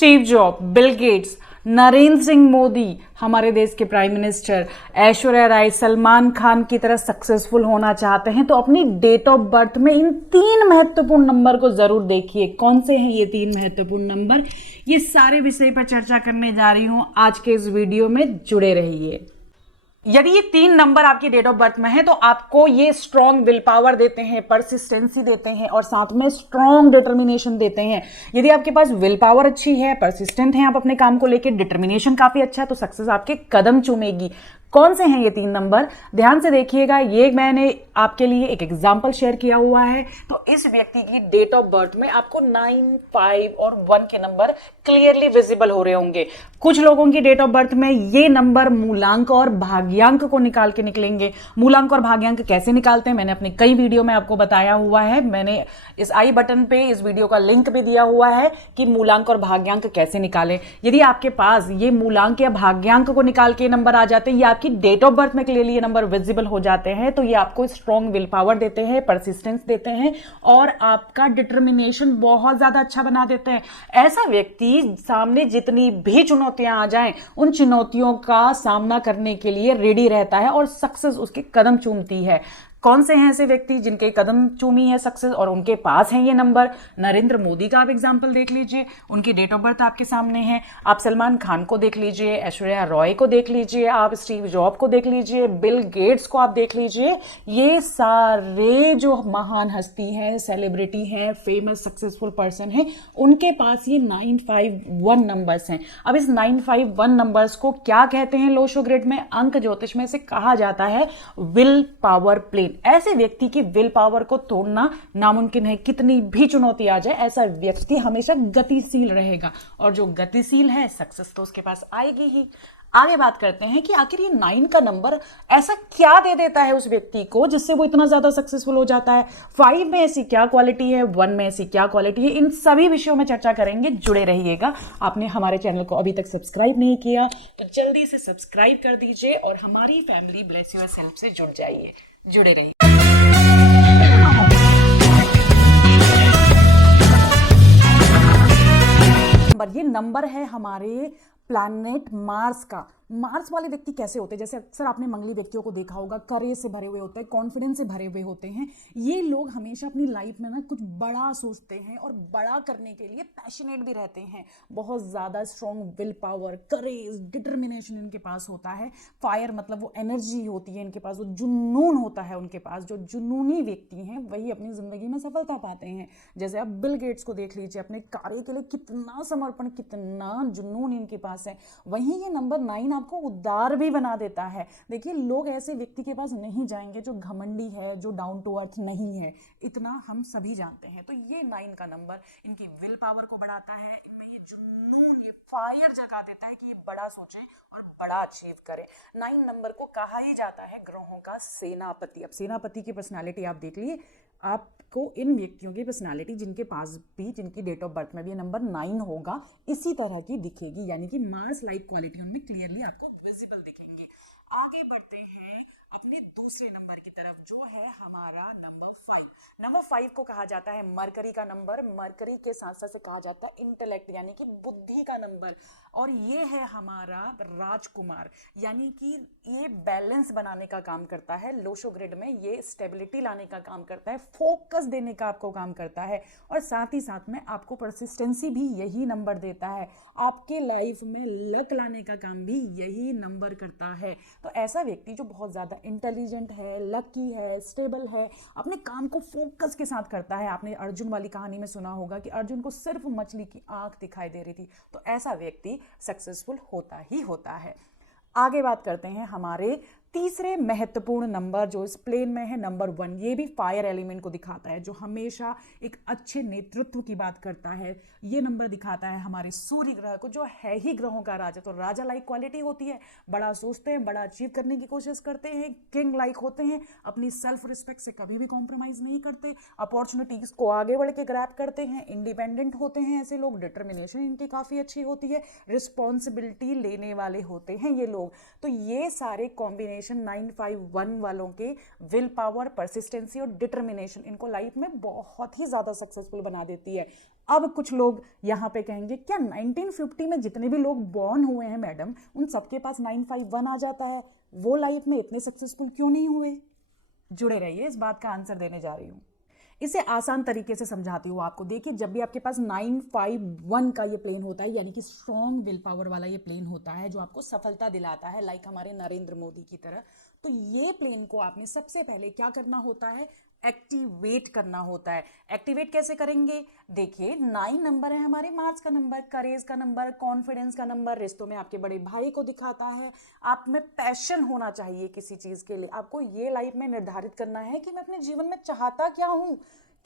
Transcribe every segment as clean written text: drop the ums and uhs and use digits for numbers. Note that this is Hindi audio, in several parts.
Steve job, Bill Gates, Narendra Singh Modi, हमारे देश के प्राइम मिनिस्टर, ऐश्वर्या राय, सलमान खान की तरह सक्सेसफुल होना चाहते हैं तो अपनी डेट ऑफ बर्थ में इन 3 महत्वपूर्ण नंबर को जरूर देखिए। कौन से हैं ये 3 महत्वपूर्ण नंबर, ये सारे विषय पर चर्चा करने जा रही हूं आज के इस वीडियो में, जुड़े रहिए। यदि ये 3 नंबर आपकी डेट ऑफ बर्थ में है तो आपको ये स्ट्रॉन्ग विल पावर देते हैं, परसिस्टेंसी देते हैं और साथ में स्ट्रॉन्ग डिटर्मिनेशन देते हैं। यदि आपके पास विल पावर अच्छी है, परसिस्टेंट है आप अपने काम को लेकर, डिटर्मिनेशन काफी अच्छा है तो सक्सेस आपके कदम चूमेगी। कौन से हैं ये 3 नंबर, ध्यान से देखिएगा। ये मैंने आपके लिए एक एग्जाम्पल शेयर किया हुआ है। तो इस व्यक्ति की डेट ऑफ बर्थ में आपको 9, 5 और 1 के नंबर क्लियरली विजिबल हो रहे होंगे। कुछ लोगों की डेट ऑफ बर्थ में ये नंबर मूलांक और भाग्यांक को निकाल के निकलेंगे। मूलांक और भाग्यांक कैसे निकालते हैं मैंने अपने कई वीडियो में आपको बताया हुआ है। मैंने इस आई बटन पे इस वीडियो का लिंक भी दिया हुआ है कि मूलांक और भाग्यांक कैसे निकालें। यदि आपके पास ये मूलांक या भाग्यांक को निकाल के नंबर आ जाते हैं या कि डेट ऑफ बर्थ में क्लियरली ये नंबर विजिबल हो जाते हैं तो ये आपको स्ट्रॉन्ग विल पावर देते हैं, परसिस्टेंस देते हैं और आपका डिटर्मिनेशन बहुत ज्यादा अच्छा बना देते हैं। ऐसा व्यक्ति सामने जितनी भी चुनौतियां आ जाएं उन चुनौतियों का सामना करने के लिए रेडी रहता है और सक्सेस उसके कदम चूमती है। कौन से हैं ऐसे व्यक्ति जिनके कदम चूमी है सक्सेस और उनके पास हैं ये नंबर? नरेंद्र मोदी का आप एग्जाम्पल देख लीजिए, उनकी डेट ऑफ बर्थ आपके सामने है। आप सलमान खान को देख लीजिए, ऐश्वर्या रॉय को देख लीजिए, आप स्टीव जॉब को देख लीजिए, बिल गेट्स को आप देख लीजिए। ये सारे जो महान हस्ती हैं, सेलिब्रिटी हैं, फेमस सक्सेसफुल पर्सन हैं, उनके पास ये 951 नंबर्स हैं। अब इस 951 नंबर्स को क्या कहते हैं लोशो ग्रिड में, अंक ज्योतिष में से कहा जाता है विल पावर प्लेन। ऐसे व्यक्ति की विल पावर को तोड़ना नामुमकिन है। कितनी भी चुनौती आ जाए ऐसा व्यक्ति हमेशा गतिशील रहेगा और जो गतिशील है सक्सेस तो उसके पास आएगी ही। आगे बात करते हैं कि आखिर ये 9 का नंबर ऐसा क्या दे देता है उस व्यक्ति को जिससे वो इतना ज्यादा सक्सेसफुल हो जाता है। 5 में ऐसी क्या क्वालिटी है, 1 में ऐसी क्या क्वालिटी है, इन सभी विषयों में चर्चा करेंगे, जुड़े रहिएगा। आपने हमारे चैनल को अभी तक सब्सक्राइब नहीं किया तो जल्दी से सब्सक्राइब कर दीजिए और हमारी फैमिली ब्लेस योरसेल्फ से जुड़ जाइए, जुड़े रहिए। ये नंबर है हमारे प्लैनेट मार्स का। मार्स वाले व्यक्ति कैसे होते हैं, जैसे अक्सर आपने मंगली व्यक्तियों को देखा होगा, करेज से भरे हुए होते हैं, कॉन्फिडेंस से भरे हुए होते हैं। ये लोग हमेशा अपनी लाइफ में ना कुछ बड़ा सोचते हैं और बड़ा करने के लिए पैशनेट भी रहते हैं। बहुत ज़्यादा strong will power, courage, determination इनके पास होता है। फायर मतलब वो एनर्जी होती है इनके पास, वो जुनून होता है उनके पास। जो जुनूनी व्यक्ति हैं वही अपनी ज़िंदगी में सफलता पाते हैं। जैसे आप बिल गेट्स को देख लीजिए, अपने कार्य के लिए कितना समर्पण, कितना जुनून इनके पास है। वहीं ये नंबर 9 आपको उदार भी बना देता है। देखिए, लोग ऐसे व्यक्ति के पास नहीं जाएंगे जो घमंडी है, जो डाउन टू अर्थ नहीं है, इतना हम सभी जानते हैं। तो ये 9 का नंबर इनकी विल पावर को बढ़ाता है, इनमें ये जुनून, ये फायर जगा देता है कि ये बड़ा सोचें और बड़ा अचीव करें। 9 नंबर को कहा ही जाता है ग्रहों का सेनापति। अब सेनापति की पर्सनालिटी आप देख लिए, आपको इन व्यक्तियों की पर्सनालिटी जिनके पास भी, जिनकी डेट ऑफ बर्थ में भी नंबर 9 होगा, इसी तरह की दिखेगी, यानी कि मार्स लाइक क्वालिटी उनमें क्लियरली आपको विजिबल दिखेंगे। आगे बढ़ते हैं अपने दूसरे नंबर की तरफ, जो है हमारा नंबर 5। नंबर 5 को कहा जाता है मरकरी का नंबर। मरकरी के साथ साथ से कहा जाता है इंटेलेक्ट, यानी कि बुद्धि का नंबर। और ये है हमारा राजकुमार, यानी कि ये बैलेंस बनाने का काम करता है लोशो ग्रिड में, ये स्टेबिलिटी लाने का काम करता है, फोकस देने का आपको काम करता है और साथ ही साथ में आपको परसिस्टेंसी भी यही नंबर देता है। आपके लाइफ में लक लाने का काम भी यही नंबर करता है। तो ऐसा व्यक्ति जो बहुत ज़्यादा इंटेलिजेंट है, लकी है, स्टेबल है, अपने काम को फोकस के साथ करता है। आपने अर्जुन वाली कहानी में सुना होगा कि अर्जुन को सिर्फ मछली की आंख दिखाई दे रही थी। तो ऐसा व्यक्ति सक्सेसफुल होता ही होता है। आगे बात करते हैं हमारे तीसरे महत्वपूर्ण नंबर जो इस प्लेन में है, नंबर 1। ये भी फायर एलिमेंट को दिखाता है, जो हमेशा एक अच्छे नेतृत्व की बात करता है। ये नंबर दिखाता है हमारे सूर्य ग्रह को, जो है ही ग्रहों का राजा। तो राजा लाइक क्वालिटी होती है, बड़ा सोचते हैं, बड़ा अचीव करने की कोशिश करते हैं, किंग लाइक होते हैं, अपनी सेल्फ रिस्पेक्ट से कभी भी कॉम्प्रोमाइज नहीं करते, अपॉर्चुनिटीज को आगे बढ़ के ग्रैब करते हैं, इंडिपेंडेंट होते हैं ऐसे लोग, डिटर्मिनेशन इनकी काफ़ी अच्छी होती है, रिस्पॉन्सिबिलिटी लेने वाले होते हैं ये लोग। तो ये सारे कॉम्बिनेशन 951 वालों के विल पावर, परसिस्टेंसी और डिटर्मिनेशन इनको लाइफ में बहुत ही ज्यादा सक्सेसफुल बना देती है। अब कुछ लोग यहाँ पे कहेंगे क्या 1950 में जितने भी लोग बॉर्न हुए हैं मैडम, उन सबके पास 951 आ जाता है, वो लाइफ में इतने सक्सेसफुल क्यों नहीं हुए? जुड़े रहिए, इस बात का आंसर देने जा रही हूँ। इसे आसान तरीके से समझाती हूँ आपको। देखिए, जब भी आपके पास 951 का ये प्लेन होता है, यानी कि स्ट्रॉन्ग विल पावर वाला ये प्लेन होता है जो आपको सफलता दिलाता है, लाइक हमारे नरेंद्र मोदी की तरह, तो ये प्लेन को आपने सबसे पहले क्या करना होता है? एक्टिवेट करना होता है। एक्टिवेट कैसे करेंगे? देखिए, 9 नंबर है हमारे मार्स का नंबर, करेज का नंबर, कॉन्फिडेंस का नंबर, रिश्तों में आपके बड़े भाई को दिखाता है। आप में पैशन होना चाहिए किसी चीज के लिए। आपको ये लाइफ में निर्धारित करना है कि मैं अपने जीवन में चाहता क्या हूं।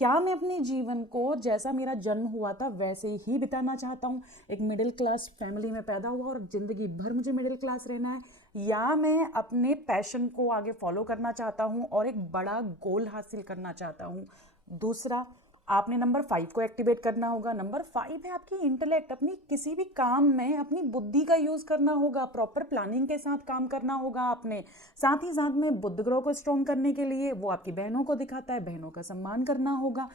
क्या मैं अपने जीवन को जैसा मेरा जन्म हुआ था वैसे ही बिताना चाहता हूँ? एक मिडिल क्लास फैमिली में पैदा हुआ और जिंदगी भर मुझे मिडिल क्लास रहना है, या मैं अपने पैशन को आगे फॉलो करना चाहता हूँ और एक बड़ा गोल हासिल करना चाहता हूँ? दूसरा, आपने नंबर 5 को एक्टिवेट करना होगा। नंबर 5 है आपकी इंटेलेक्ट। अपनी किसी भी काम में अपनी बुद्धि का यूज करना होगा, प्रॉपर प्लानिंग के साथ काम करना होगा आपने। साथ ही साथ में बुध ग्रह को स्ट्रॉन्ग करने के लिए वो आपकी बहनों को दिखाता है, बहनों का सम्मान करना होगा।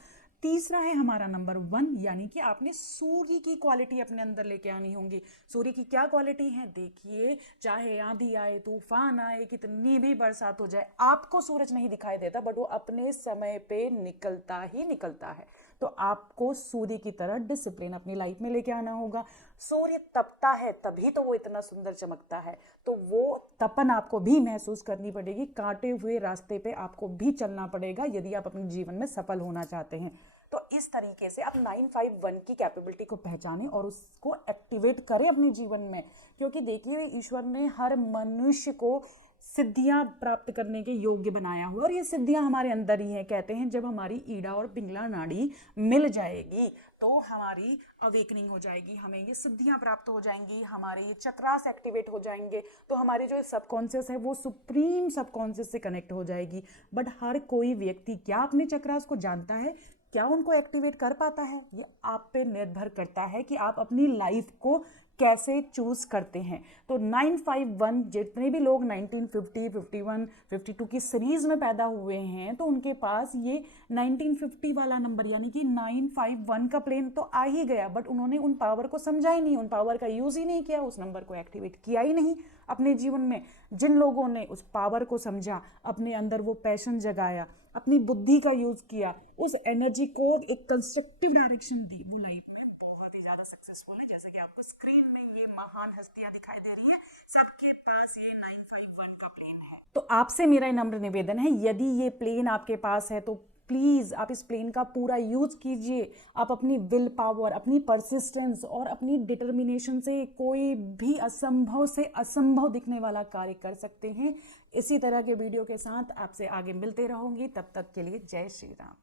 तीसरा है हमारा नंबर 1, यानी कि आपने सूर्य की क्वालिटी अपने अंदर लेके आनी होगी। सूर्य की क्या क्वालिटी है? देखिए, चाहे आंधी आए, तूफान आए, कितनी भी बरसात हो जाए, आपको सूरज नहीं दिखाई देता, बट वो अपने समय पे निकलता ही निकलता है। तो आपको सूर्य की तरह डिसिप्लिन अपनी लाइफ में लेके आना होगा। सूर्य तपता है तभी तो वो इतना सुंदर चमकता है, तो वो तपन आपको भी महसूस करनी पड़ेगी। कांटे हुए रास्ते पे आपको भी चलना पड़ेगा यदि आप अपने जीवन में सफल होना चाहते हैं। तो इस तरीके से आप 951 की कैपेबिलिटी को पहचानें और उसको एक्टिवेट करें अपने जीवन में, क्योंकि देखिए, ईश्वर ने हर मनुष्य को सिद्धियां प्राप्त करने के योग्य बनाया हुआ, और ये सिद्धियां हमारे अंदर ही हैं। कहते हैं जब हमारी ईड़ा और पिंगला नाड़ी मिल जाएगी तो हमारी अवेकनिंग हो जाएगी, हमें ये सिद्धियां प्राप्त हो जाएंगी, हमारे ये चक्रास एक्टिवेट हो जाएंगे, तो हमारी जो सबकॉन्शियस है वो सुप्रीम सबकॉन्शियस से कनेक्ट हो जाएगी। बट हर कोई व्यक्ति क्या अपने चक्रास को जानता है? क्या उनको एक्टिवेट कर पाता है? ये आप पे निर्भर करता है कि आप अपनी लाइफ को कैसे चूज करते हैं। तो 951 जितने भी लोग 1950, 51, 52 की सीरीज में पैदा हुए हैं, तो उनके पास ये 1950 वाला नंबर यानी कि 951 का प्लेन तो आ ही गया, बट उन्होंने उन पावर को समझा ही नहीं, उन पावर का यूज ही नहीं किया, उस नंबर को एक्टिवेट किया ही नहीं अपने जीवन में। जिन लोगों ने उस पावर को समझा, अपने अंदर वो पैशन जगाया, अपनी बुद्धि का यूज किया, उस एनर्जी को एक कंस्ट्रक्टिव डायरेक्शन दी, वो लाइफ में बहुत ही ज्यादा सक्सेसफुल है। जैसे कि आपको स्क्रीन में ये महान हस्तियां दिखाई दे रही है, सबके पास ये 951 का प्लेन है। तो आपसे मेरा नम्र निवेदन है, यदि ये प्लेन आपके पास है तो प्लीज आप इस प्लेन का पूरा यूज कीजिए। आप अपनी विल पावर, अपनी परसिस्टेंस और अपनी डिटर्मिनेशन से कोई भी असंभव से असंभव दिखने वाला कार्य कर सकते हैं। इसी तरह के वीडियो के साथ आपसे आगे मिलते रहूंगी, तब तक के लिए जय श्री राम।